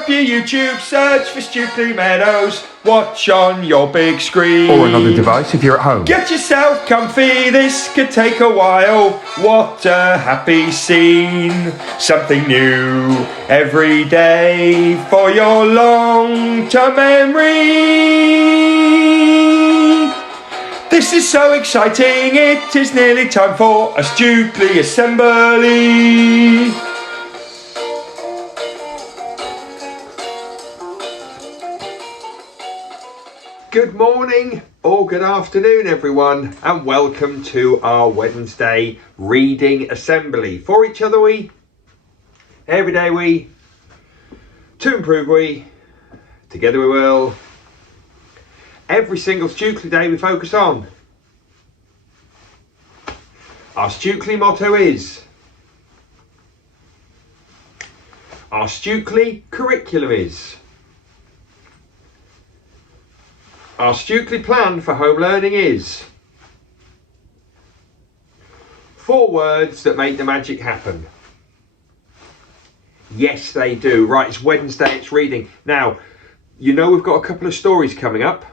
up your YouTube, search for Stukeley Meadows, watch on your big screen. Or another device if you're at home. Get yourself comfy, this could take a while. What a happy scene. Something new every day for your long-term memory. This is so exciting, it is nearly time for a Stukeley assembly. Good morning or good afternoon everyone, and welcome to our Wednesday reading assembly. For each other we, every day we, to improve we, together we will. Every single Stukeley day we focus on. Our Stukeley motto is, our Stukeley curriculum is, our Stukeley plan for home learning is, 4 words that make the magic happen. Yes, they do. Right, it's Wednesday, it's reading. Now, you know we've got a couple of stories coming up.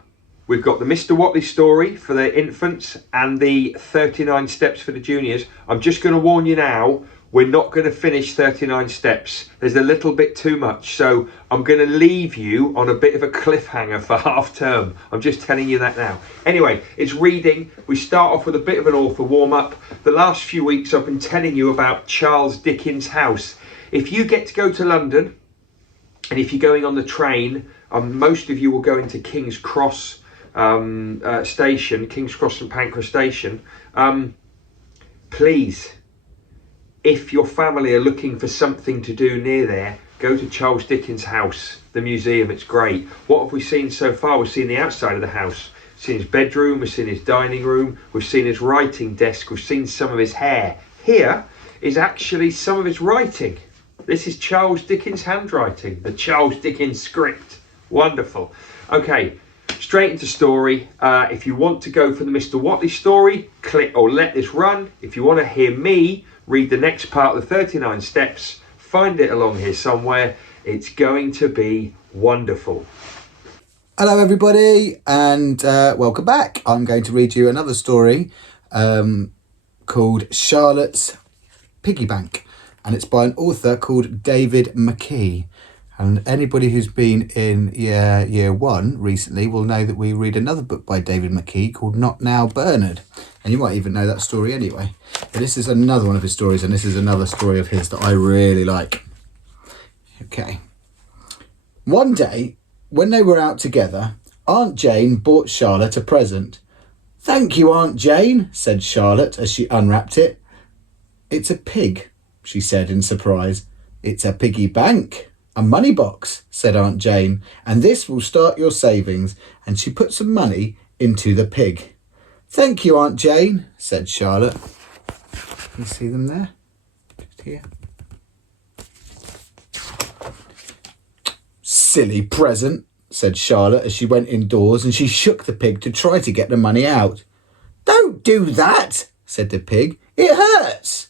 We've got the Mr. Watley story for the infants and the 39 steps for the juniors. I'm just going to warn you now, we're not going to finish 39 steps. There's a little bit too much, so I'm going to leave you on a bit of a cliffhanger for half term. I'm just telling you that now. Anyway, it's reading. We start off with a bit of an author warm-up. The last few weeks I've been telling you about Charles Dickens' house. If you get to go to London, and if you're going on the train, most of you will go into King's Cross station, King's Cross and Pancras station. Please, if your family are looking for something to do near there, go to Charles Dickens' house, the museum. It's great. What have we seen so far? We've seen the outside of the house. We've seen his bedroom, we've seen his dining room, we've seen his writing desk, we've seen some of his hair. Here is actually some of his writing. This is Charles Dickens' handwriting, the Charles Dickens script. Wonderful. Okay, straight into story. If you want to go for the Mr. Watley story, click or let this run. If you want to hear me read the next part of the 39 steps, find it along here somewhere. It's going to be wonderful. Hello everybody, and welcome back. I'm going to read you another story called Charlotte's Piggy Bank, and it's by an author called David McKee. And anybody who's been in year 1 recently will know that we read another book by David McKee called Not Now Bernard. And you might even know that story anyway. But this is another one of his stories, and this is another story of his that I really like. Okay. One day, when they were out together, Aunt Jane bought Charlotte a present. "Thank you, Aunt Jane," said Charlotte as she unwrapped it. "It's a pig," she said in surprise. "It's a piggy bank. A money box," said Aunt Jane, "and this will start your savings." And she put some money into the pig. "Thank you, Aunt Jane," said Charlotte. Can you see them there? Just here. "Silly present," said Charlotte as she went indoors, and she shook the pig to try to get the money out. "Don't do that," said the pig. "It hurts."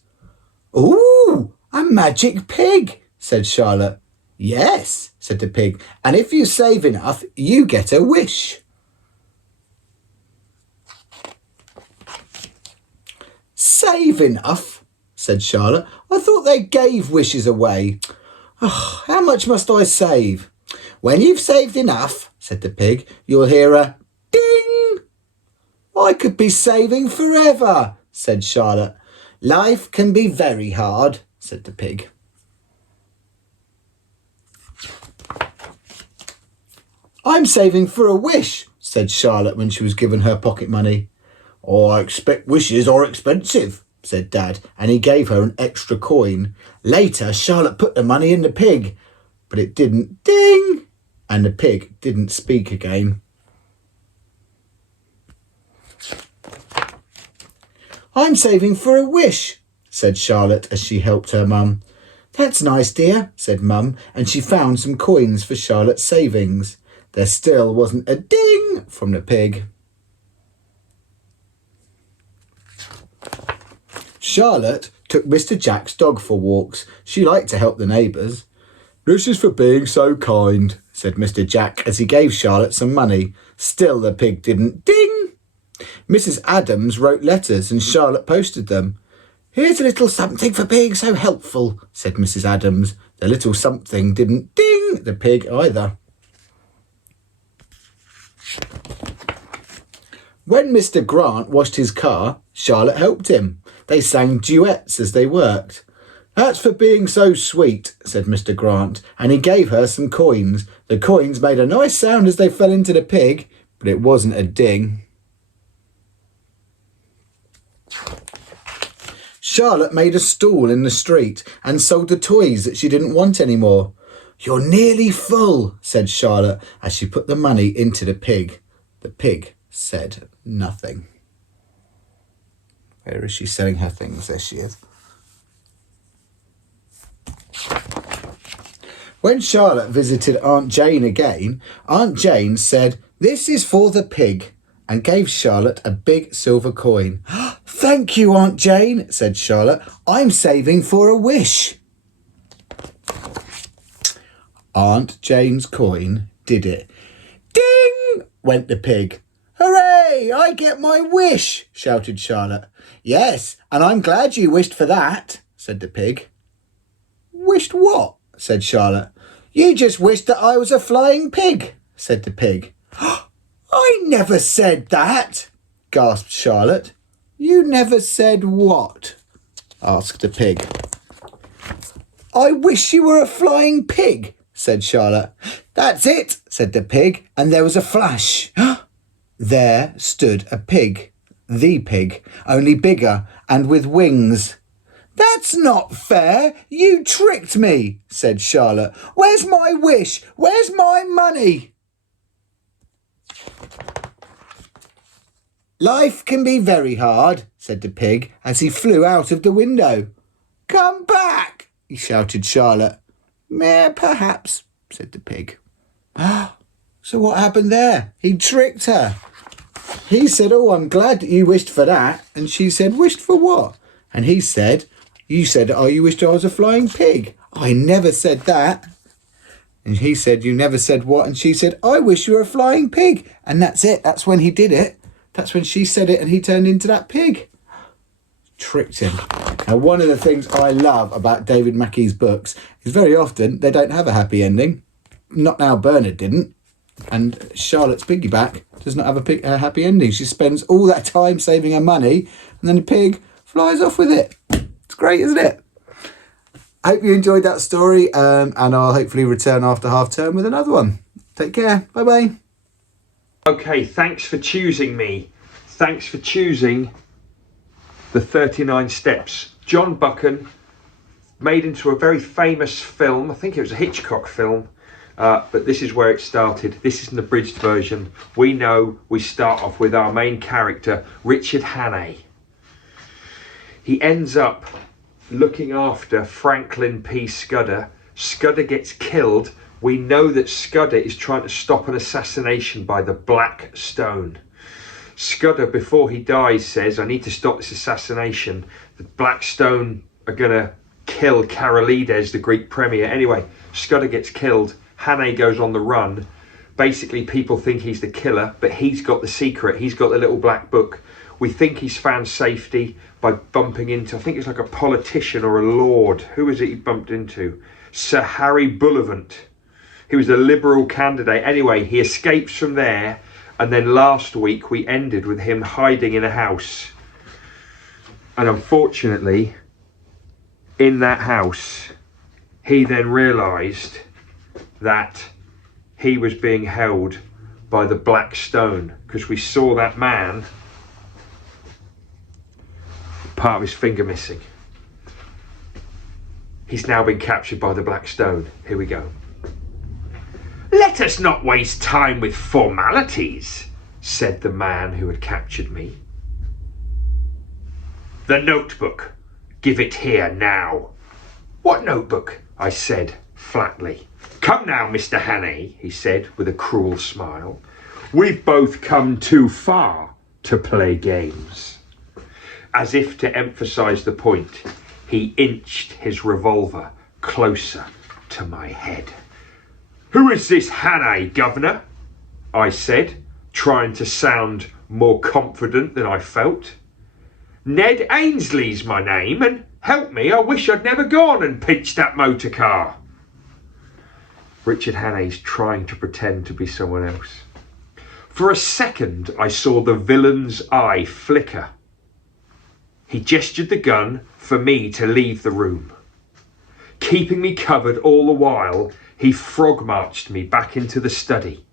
"Ooh, a magic pig," said Charlotte. "Yes," said the pig, "and if you save enough, you get a wish." "Save enough?" said Charlotte. "I thought they gave wishes away. Oh, how much must I save?" "When you've saved enough," said the pig, "you'll hear a ding." "I could be saving forever," said Charlotte. "Life can be very hard," said the pig. "I'm saving for a wish," said Charlotte when she was given her pocket money. "Oh, I expect wishes are expensive," said Dad, and he gave her an extra coin. Later, Charlotte put the money in the pig, but it didn't ding, and the pig didn't speak again. "I'm saving for a wish," said Charlotte as she helped her mum. "That's nice, dear," said Mum, and she found some coins for Charlotte's savings. There still wasn't a ding from the pig. Charlotte took Mr. Jack's dog for walks. She liked to help the neighbours. "This is for being so kind," said Mr. Jack as he gave Charlotte some money. Still the pig didn't ding. Mrs. Adams wrote letters and Charlotte posted them. "Here's a little something for being so helpful," said Mrs. Adams. The little something didn't ding the pig either. When Mr. Grant washed his car, Charlotte helped him. They sang duets as they worked. "That's for being so sweet," said Mr. Grant, and he gave her some coins. The coins made a nice sound as they fell into the pig, but it wasn't a ding. Charlotte made a stall in the street and sold the toys that she didn't want anymore. "You're nearly full," said Charlotte as she put the money into the pig. The pig said nothing. Where is she selling her things? There she is. When Charlotte visited Aunt Jane again, Aunt Jane said, "This is for the pig," and gave Charlotte a big silver coin. "Thank you, Aunt Jane," said Charlotte. "I'm saving for a wish." Aunt Jane's coin did it. Ding! Went the pig. "Hooray! I get my wish!" shouted Charlotte. "Yes, and I'm glad you wished for that," said the pig. "Wished what?" said Charlotte. "You just wished that I was a flying pig," said the pig. "I never said that," gasped Charlotte. "You never said what?" asked the pig. "I wish you were a flying pig," said Charlotte. "That's it," said the pig, and there was a flash. There stood a pig, the pig, only bigger and with wings. "That's not fair. You tricked me," said Charlotte. "Where's my wish? Where's my money?" "Life can be very hard," said the pig as he flew out of the window. "Come back," shouted Charlotte. Perhaps," said the pig. So what happened there? He tricked her. He said, "Oh, I'm glad that you wished for that." And she said, "Wished for what?" And he said, "You said, oh, you wished I was a flying pig." "I never said that." And he said, "You never said what?" And she said, "I wish you were a flying pig." And that's it. That's when he did it. That's when she said it and he turned into that pig. Tricked him. Now, one of the things I love about David Mackey's books is very often they don't have a happy ending. Not Now Bernard didn't. And Charlotte's piggyback does not have a happy ending. She spends all that time saving her money and then the pig flies off with it. It's great, isn't it? I hope you enjoyed that story, and I'll hopefully return after half term with another one. Take care. Bye-bye. Okay, thanks for choosing me. Thanks for choosing the 39 Steps. John Buchan, made into a very famous film. I think it was a Hitchcock film. But this is where it started. This is an abridged version. We know we start off with our main character, Richard Hannay. He ends up looking after Franklin P. Scudder. Scudder gets killed. We know that Scudder is trying to stop an assassination by the Black Stone. Scudder, before he dies, says, "I need to stop this assassination. The Black Stone are going to kill Karolides, the Greek premier." Anyway, Scudder gets killed. Hannay goes on the run. Basically, people think he's the killer, but he's got the secret. He's got the little black book. We think he's found safety by bumping into, I think it's like a politician or a lord. Who is it he bumped into? Sir Harry Bullivant. He was a Liberal candidate. Anyway, he escapes from there. And then last week, we ended with him hiding in a house. And unfortunately, in that house, he then realised that he was being held by the Black Stone, because we saw that man, part of his finger missing. He's now been captured by the Black Stone. Here we go. "Let us not waste time with formalities," said the man who had captured me. "The notebook. Give it here now." "What notebook?" I said flatly. "Come now, Mr. Hannay," he said with a cruel smile. "We've both come too far to play games." As if to emphasise the point, he inched his revolver closer to my head. "Who is this Hannay, governor?" I said, trying to sound more confident than I felt. "Ned Ainsley's my name, and help me, I wish I'd never gone and pinched that motor car." Richard Hannay's trying to pretend to be someone else. For a second, I saw the villain's eye flicker. He gestured the gun for me to leave the room. Keeping me covered all the while, he frog-marched me back into the study.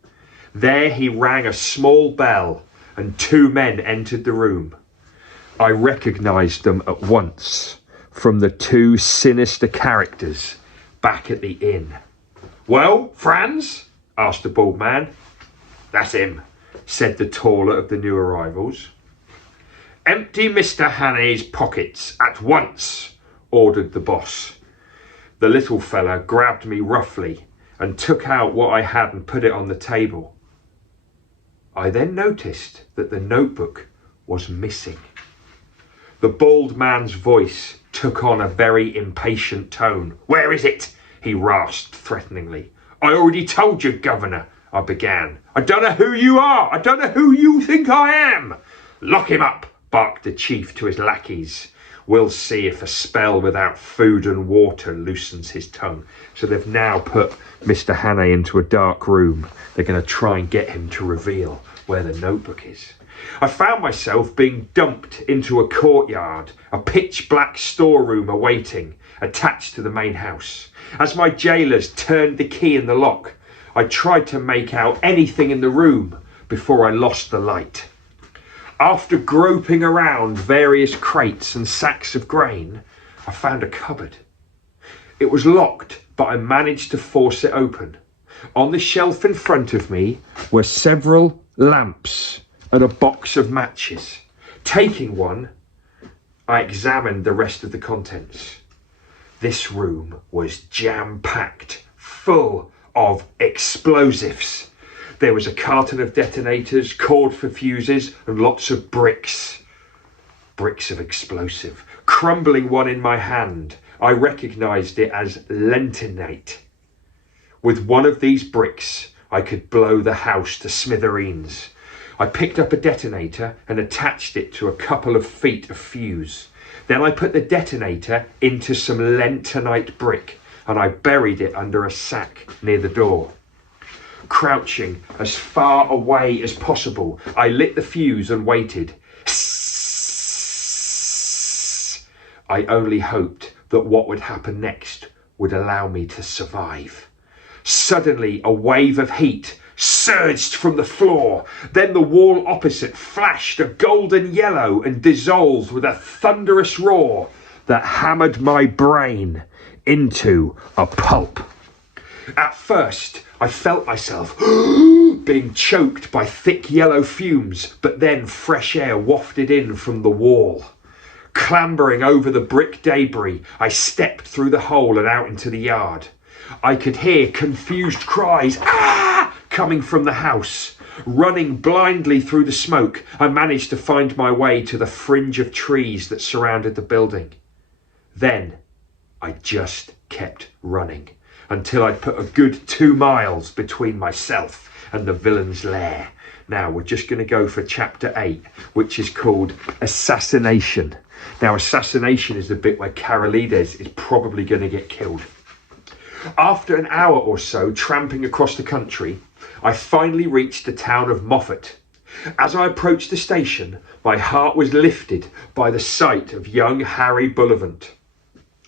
There he rang a small bell, and 2 men entered the room. I recognised them at once from the 2 sinister characters back at the inn. "Well, Franz?" asked the bald man. "That's him," said the taller of the new arrivals. "Empty Mr. Hannay's pockets at once," ordered the boss. The little fella grabbed me roughly and took out what I had and put it on the table. I then noticed that the notebook was missing. The bald man's voice took on a very impatient tone. "Where is it?" he rasped threateningly. "I already told you, governor," I began. "I don't know who you are. I don't know who you think I am." "Lock him up," barked the chief to his lackeys. "We'll see if a spell without food and water loosens his tongue." So they've now put Mr. Hannay into a dark room. They're going to try and get him to reveal where the notebook is. I found myself being dumped into a courtyard, a pitch black storeroom awaiting, attached to the main house. As my jailers turned the key in the lock, I tried to make out anything in the room before I lost the light. After groping around various crates and sacks of grain, I found a cupboard. It was locked, but I managed to force it open. On the shelf in front of me were several lamps and a box of matches. Taking one, I examined the rest of the contents. This room was jam-packed, full of explosives. There was a carton of detonators, cord for fuses, and lots of bricks. Bricks of explosive. Crumbling one in my hand, I recognised it as lentinate. With one of these bricks, I could blow the house to smithereens. I picked up a detonator and attached it to a couple of feet of fuse. Then I put the detonator into some lentonite brick and I buried it under a sack near the door. Crouching as far away as possible, I lit the fuse and waited. I only hoped that what would happen next would allow me to survive. Suddenly, a wave of heat surged from the floor. Then the wall opposite flashed a golden yellow and dissolved with a thunderous roar that hammered my brain into a pulp. At first, I felt myself being choked by thick yellow fumes, but then fresh air wafted in from the wall. Clambering over the brick debris, I stepped through the hole and out into the yard. I could hear confused cries, "Ah!" coming from the house. Running blindly through the smoke, I managed to find my way to the fringe of trees that surrounded the building. Then I just kept running until I'd put a good 2 miles between myself and the villain's lair. Now we're just going to go for chapter 8, which is called Assassination. Now assassination is the bit where Carolides is probably going to get killed. After an hour or so tramping across the country, I finally reached the town of Moffat. As I approached the station, my heart was lifted by the sight of young Harry Bullivant.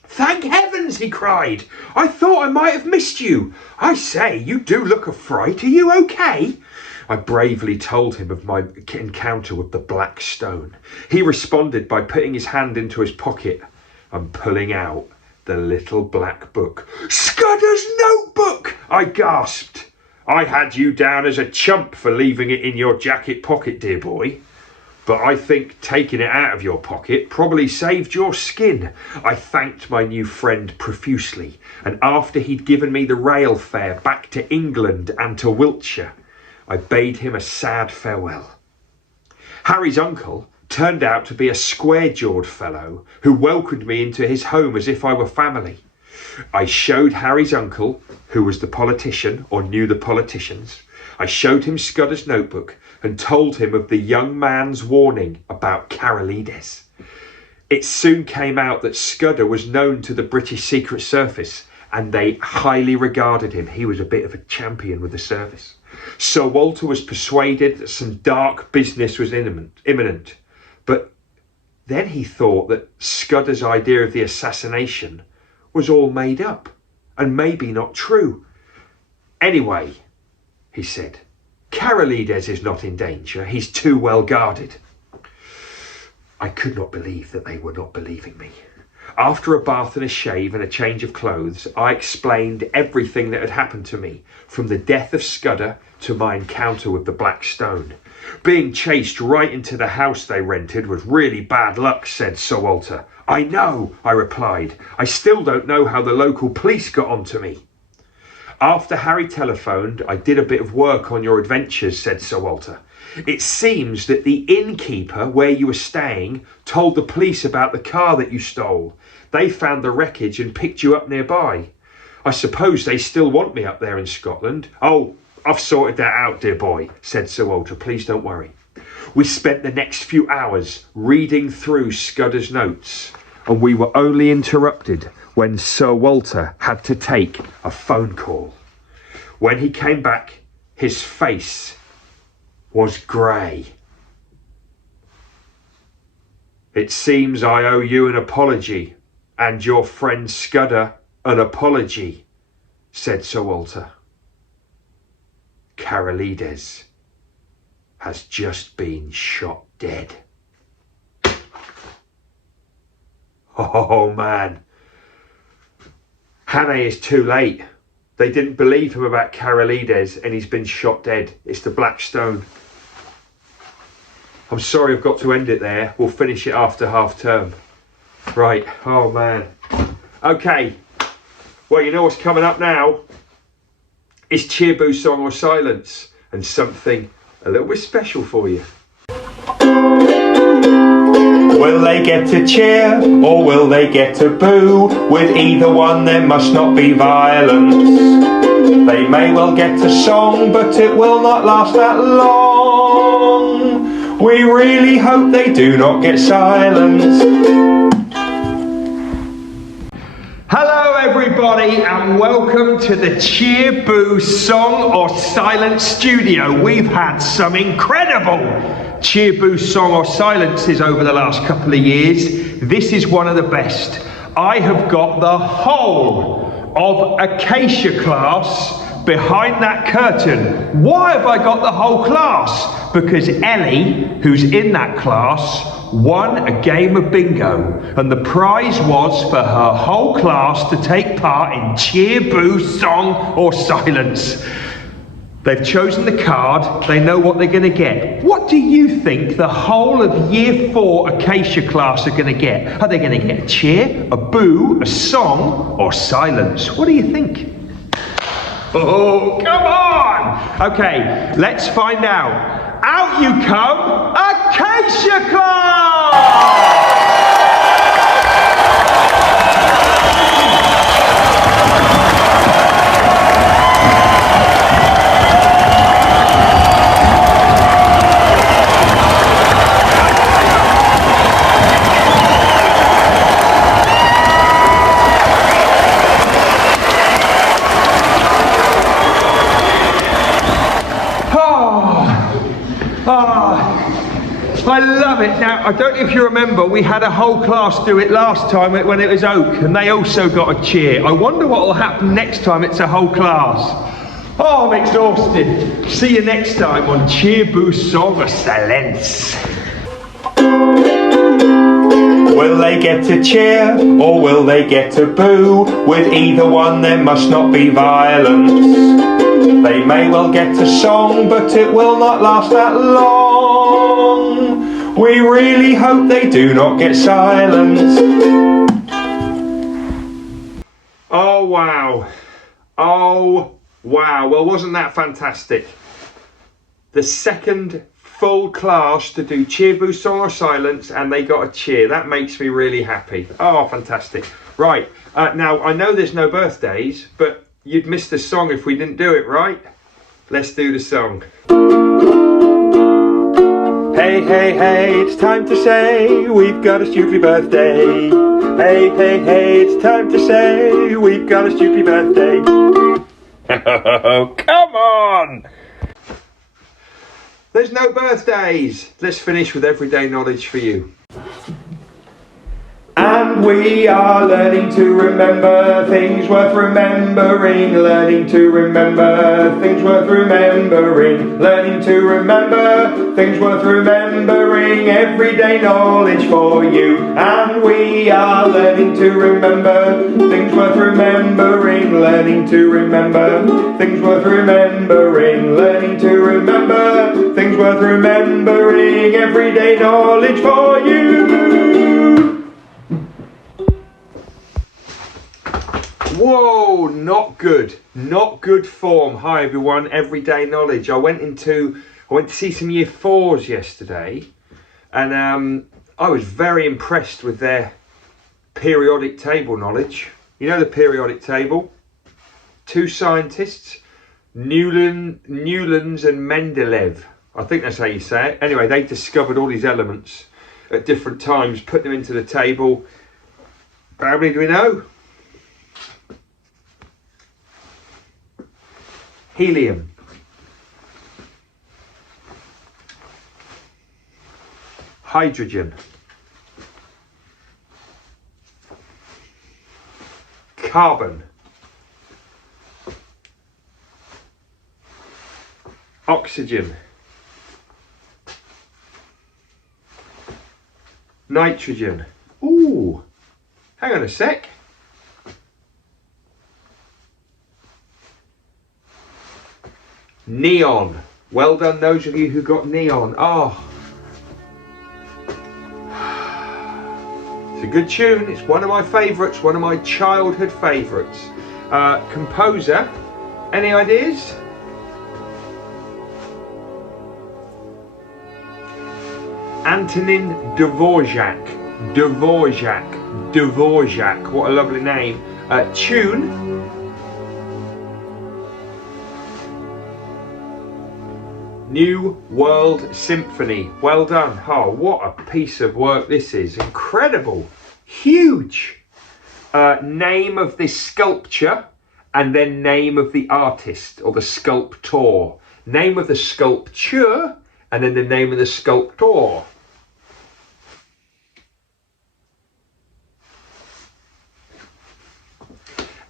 "Thank heavens!" he cried. "I thought I might have missed you. I say, you do look a fright. Are you okay?" I bravely told him of my encounter with the Black Stone. He responded by putting his hand into his pocket and pulling out the little black book. "Scudder's notebook!" I gasped. "I had you down as a chump for leaving it in your jacket pocket, dear boy. But I think taking it out of your pocket probably saved your skin." I thanked my new friend profusely, and after he'd given me the rail fare back to England and to Wiltshire, I bade him a sad farewell. Harry's uncle turned out to be a square-jawed fellow who welcomed me into his home as if I were family. I showed Harry's uncle, who was the politician or knew the politicians. I showed him Scudder's notebook and told him of the young man's warning about Karolides. It soon came out that Scudder was known to the British Secret Service and they highly regarded him. He was a bit of a champion with the service. Sir Walter was persuaded that some dark business was imminent. But then he thought that Scudder's idea of the assassination was all made up and maybe not true. Anyway, he said, Karolides is not in danger. He's too well guarded. I could not believe that they were not believing me. After a bath and a shave and a change of clothes, I explained everything that had happened to me, from the death of Scudder to my encounter with the Black Stone. Being chased right into the house they rented was really bad luck, said Sir Walter. I know, I replied. I still don't know how the local police got onto me. After Harry telephoned, I did a bit of work on your adventures, said Sir Walter. It seems that the innkeeper where you were staying told the police about the car that you stole. They found the wreckage and picked you up nearby. I suppose they still want me up there in Scotland. Oh, I've sorted that out, dear boy, said Sir Walter. Please don't worry. We spent the next few hours reading through Scudder's notes, and we were only interrupted when Sir Walter had to take a phone call. When he came back, his face was grey. It seems I owe you an apology, and your friend Scudder an apology, said Sir Walter. Karolides has just been shot dead. Oh man, Hannah is too late. They didn't believe him about Karolides and he's been shot dead. It's the Black Stone. I'm sorry I've got to end it there. We'll finish it after half term. Right, oh man. Okay, well you know what's coming up now? It's Cheerboo Song or Silence, and something a little bit special for you. Will they get to cheer or will they get to boo? With either one there must not be violence. They may well get a song, but it will not last that long. We really hope they do not get silence. Hello everybody and welcome to the Cheerboo Song or Silence studio. We've had some incredible Cheerboo Song or Silences over the last couple of years. This is one of the best. I have got the whole of Acacia class behind that curtain. Why have I got the whole class? Because Ellie, who's in that class, won a game of bingo, and the prize was for her whole class to take part in Cheerboo Song or Silence. They've chosen the card, they know what they're going to get. What do you think the whole of Year 4 Acacia class are going to get? Are they going to get a cheer, a boo, a song, or silence? What do you think? Oh, come on! Okay, let's find out. Out you come, Acacia class! I love it. Now, I don't know if you remember, we had a whole class do it last time when it was Oak, and they also got a cheer. I wonder what will happen next time it's a whole class. Oh, I'm exhausted. See you next time on Cheerboo Song or Silence. Will they get to cheer or will they get to boo? With either one there must not be violence. They may well get a song, but it will not last that long. We really hope they do not get silence. Oh wow. Oh wow. Well, wasn't that fantastic? The second full class to do Cheerboo Song or Silence, and they got a cheer. That makes me really happy. Oh, fantastic. Right, now I know there's no birthdays, but you'd miss the song if we didn't do it, right? Let's do the song. Hey, hey, hey, it's time to say we've got a Stukeley birthday. Hey, hey, hey, it's time to say we've got a Stukeley birthday. Oh, come on! There's no birthdays. Let's finish with everyday knowledge for you. And we are learning to remember things worth remembering, learning to remember things worth remembering, learning to remember things worth remembering, everyday knowledge for you. And we are learning to remember things worth remembering, learning to remember things worth remembering, learning to remember things worth remembering, everyday knowledge for you. Whoa, not good. Not good form. Hi everyone, everyday knowledge. I went to see some year 4s yesterday, and I was very impressed with their periodic table knowledge. You know the periodic table? Two scientists, Newlands and Mendeleev. I think that's how you say it. Anyway, they discovered all these elements at different times, put them into the table. How many do we know? Helium, hydrogen, carbon, oxygen, nitrogen. Ooh, hang on a sec. Neon. Well done those of you who got neon. Oh, it's a good tune. It's one of my favourites, one of my childhood favourites. Composer, any ideas? Antonin Dvorak. Dvorak. What a lovely name. Tune. New World Symphony. Well done. Oh, what a piece of work this is. Incredible. Huge. Name of this sculpture and then name of the artist or the sculptor. Name of the sculpture and then the name of the sculptor.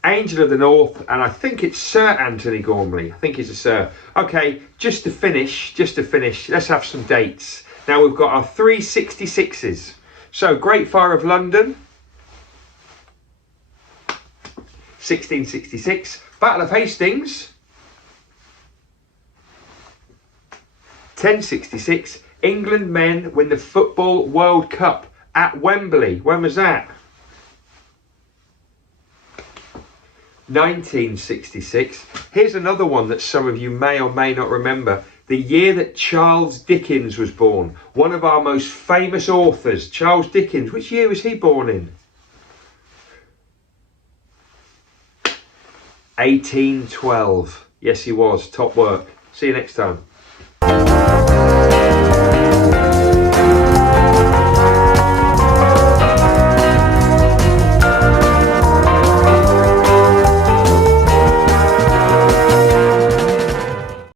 Angel of the North, and I think it's Sir Anthony Gormley. I think he's a Sir. Okay, just to finish, let's have some dates. Now we've got our 366s. So, Great Fire of London, 1666. Battle of Hastings, 1066. England men win the Football World Cup at Wembley. When was that? 1966. Here's another one that some of you may or may not remember. The year that Charles Dickens was born. One of our most famous authors, Charles Dickens. Which year was he born in? 1812. Yes, he was. Top work. See you next time.